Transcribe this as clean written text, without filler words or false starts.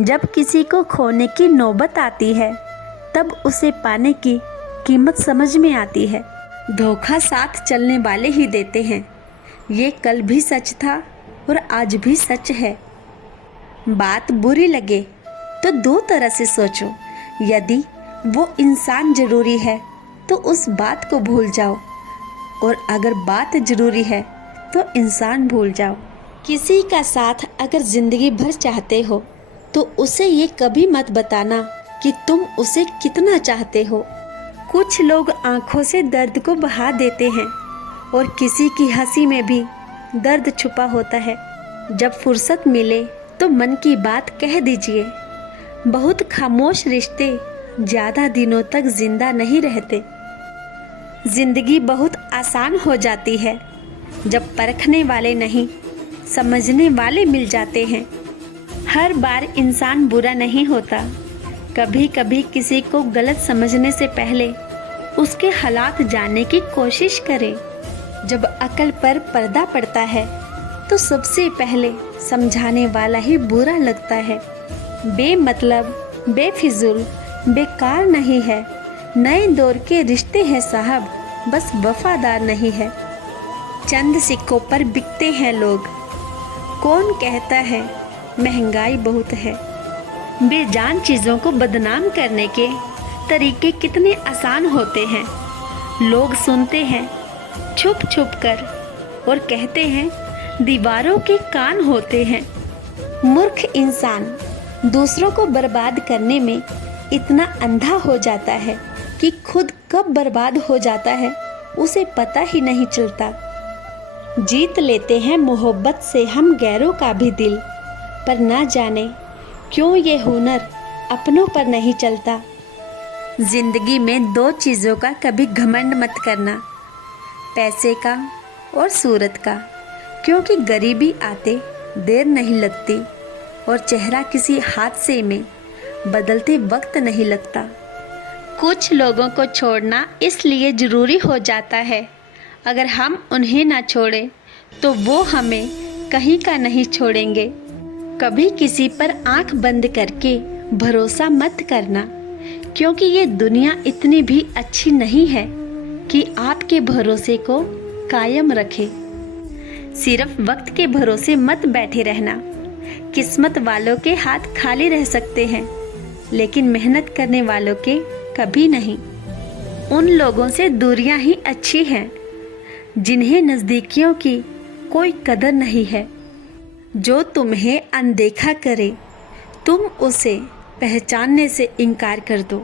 जब किसी को खोने की नौबत आती है तब उसे पाने की कीमत समझ में आती है। धोखा साथ चलने वाले ही देते हैं। ये कल भी सच था और आज भी सच है। बात बुरी लगे तो दो तरह से सोचो। यदि वो इंसान ज़रूरी है तो उस बात को भूल जाओ, और अगर बात ज़रूरी है तो इंसान भूल जाओ। किसी का साथ अगर ज़िंदगी भर चाहते हो तो उसे ये कभी मत बताना कि तुम उसे कितना चाहते हो। कुछ लोग आंखों से दर्द को बहा देते हैं और किसी की हंसी में भी दर्द छुपा होता है। जब फुर्सत मिले तो मन की बात कह दीजिए। बहुत खामोश रिश्ते ज़्यादा दिनों तक जिंदा नहीं रहते। जिंदगी बहुत आसान हो जाती है जब परखने वाले नहीं, समझने वाले मिल जाते हैं। हर बार इंसान बुरा नहीं होता। कभी कभी किसी को गलत समझने से पहले उसके हालात जानने की कोशिश करें। जब अकल पर पर्दा पड़ता है तो सबसे पहले समझाने वाला ही बुरा लगता है। बेमतलब, बेफिजुल, बेकार नहीं है। नए दौर के रिश्ते हैं साहब, बस वफादार नहीं है। चंद सिक्कों पर बिकते हैं लोग। कौन कहता है महंगाई बहुत है। बेजान चीज़ों को बदनाम करने के तरीके कितने आसान होते हैं। लोग सुनते हैं छुप छुप कर और कहते हैं दीवारों के कान होते हैं। मूर्ख इंसान दूसरों को बर्बाद करने में इतना अंधा हो जाता है कि खुद कब बर्बाद हो जाता है उसे पता ही नहीं चलता। जीत लेते हैं मोहब्बत से हम गैरों का भी दिल, पर ना जाने क्यों ये हुनर अपनों पर नहीं चलता। जिंदगी में दो चीज़ों का कभी घमंड मत करना, पैसे का और सूरत का, क्योंकि गरीबी आते देर नहीं लगती और चेहरा किसी हादसे में बदलते वक्त नहीं लगता। कुछ लोगों को छोड़ना इसलिए ज़रूरी हो जाता है, अगर हम उन्हें ना छोड़ें तो वो हमें कहीं का नहीं छोड़ेंगे। कभी किसी पर आंख बंद करके भरोसा मत करना, क्योंकि ये दुनिया इतनी भी अच्छी नहीं है कि आपके भरोसे को कायम रखे। सिर्फ वक्त के भरोसे मत बैठे रहना। किस्मत वालों के हाथ खाली रह सकते हैं, लेकिन मेहनत करने वालों के कभी नहीं। उन लोगों से दूरियां ही अच्छी हैं जिन्हें नज़दीकियों की कोई कदर नहीं है। जो तुम्हें अनदेखा करे तुम उसे पहचानने से इनकार कर दो।